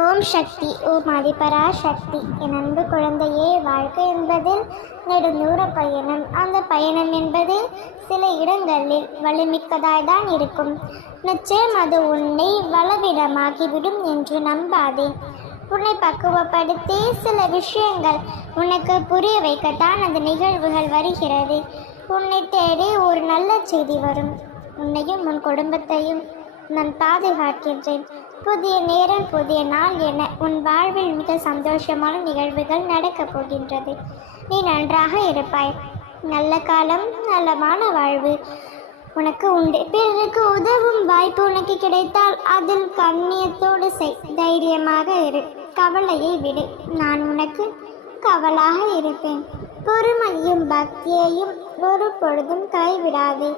ஓம் சக்தி ஓம் அதிபரா சக்தி என் அன்பு குழந்தையே வாழ்க்கை என்பதில் நெடுநூற பயணம். அந்த பயணம் என்பது சில இடங்களில் வலிமிக்கதாய் தான் இருக்கும். நிச்சயம் அது உன்னை வளவிடமாகிவிடும் என்று நம்பாதே. உன்னை பக்குவப்படுத்தி சில விஷயங்கள் உனக்கு புரிய வைக்கத்தான் அந்த நிகழ்வுகள் வருகிறது. உன்னை தேடி ஒரு நல்ல செய்தி வரும். உன்னையும் உன் குடும்பத்தையும் நான் பாதுகாக்கின்றேன். புதிய நேரம் புதிய நாள் என உன் வாழ்வில் மிக சந்தோஷமான நிகழ்வுகள் நடக்கப் போகின்றது. நீ நன்றாக இருப்பாய். நல்ல காலம் நலமான வாழ்வு உனக்கு உண்டு. பிறருக்கு உதவும் வாய்ப்பு உனக்கு கிடைத்தால் அதில் கண்ணியத்தோடு செய். தைரியமாக இரு. கவலையை விடு. நான் உனக்கு கவலாக இருப்பேன். பொறுமையும் பக்தியையும் ஒரு பொழுதும் கைவிடாதே.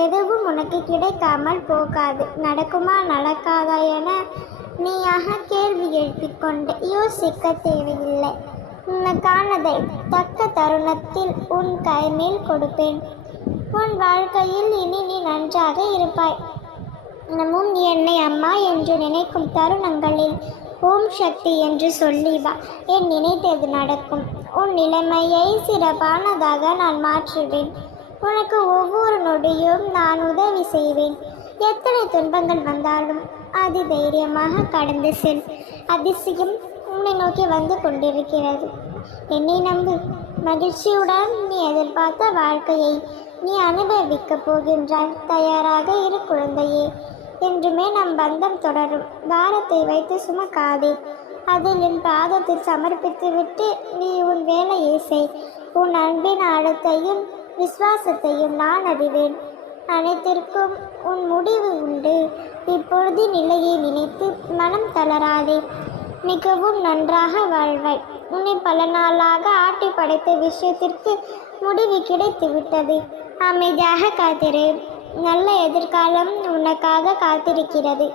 எதுவும் உனக்கு கிடைக்காமல் போகாது. நடக்குமா நடக்காதா என நீயாக கேள்வி எழுப்பிக்கொண்டு யோசிக்க தேவையில்லை. உனக்கானதை தக்க தருணத்தில் உன் கைமேல் கொடுப்பேன். உன் வாழ்க்கையில் இனி நீ நன்றாக இருப்பாய். தினமும் என்னை அம்மா என்று நினைக்கும் தருணங்களில் ஓம் சக்தி என்று சொல்லி வா. என் நினைத்தது நடக்கும். உன் நிலைமையை சிறப்பானதாக நான் மாற்றுவேன் உனக்கு ஒவ்வொரு நொடியும் நான் உதவி செய்வேன். எத்தனை துன்பங்கள் வந்தாலும் அது தைரியமாக கடந்து செல். அதிசயம் உன்னை நோக்கி வந்து கொண்டிருக்கிறது. என்னை நம்பு. மகிழ்ச்சியுடன் நீ எதிர்பார்த்த வாழ்க்கையை நீ அனுபவிக்கப் போகின்றாய். தயாராக இரு குழந்தையே. என்றுமே நம் பந்தம் தொடரும். பாரத்தை வைத்து சுமக்காதே. அதில் என் பாதத்தில் சமர்ப்பித்துவிட்டு நீ உன் வேலையை செய். உன் அன்பின் ஆழத்தையும் விசுவாசத்தையும் நான் அறிவேன். அனைத்திற்கும் உன் முடிவு உண்டு. இப்பொழுது நிலையை நினைத்து மனம் தளராதே. மிகவும் நன்றாக வாழ்வாய். உன்னை பல நாளாக ஆட்டி படைத்த விஷயத்திற்கு முடிவு கிடைத்து விட்டது அமைதியாக காத்திரு. நல்ல எதிர்காலம் உனக்காக காத்திருக்கிறது.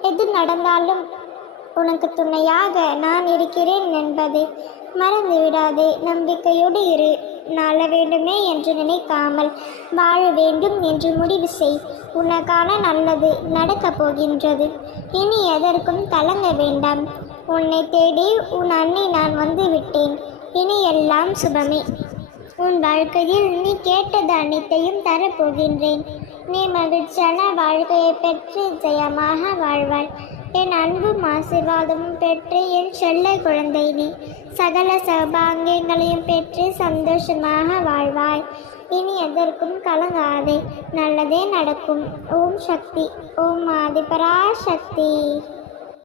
எது நடந்தாலும் உனக்கு துணையாக நான் இருக்கிறேன் என்பதை மறந்து விடாதே நம்பிக்கையோடு இரு. நாள வேண்டுமே என்று நினைக்காமல் வாழ வேண்டும் என்று முடிவு செய். உனக்கான நல்லது நடக்கப் போகின்றது. இனி எதற்கும் கலங்க வேண்டாம். உன்னை தேடி உன் அன்னை நான் வந்து விட்டேன். இனி எல்லாம் சுபமே. உன் வாழ்க்கையில் நீ கேட்டது அனைத்தையும் தரப்போகின்றேன். நீ மகிழ்ச்சியான வாழ்க்கையை பெற்று ஜெயமாக வாழ்வாய். என் அன்பும் ஆசீர்வாதமும் பெற்று என் செல்ல குழந்தை நீ சகல சௌபாங்கியங்களையும் பெற்று சந்தோஷமாக வாழ்வாய். இனி எதற்கும் கலங்காதே நல்லதே நடக்கும். ஓம் சக்தி ஓம் ஆதிபரா சக்தி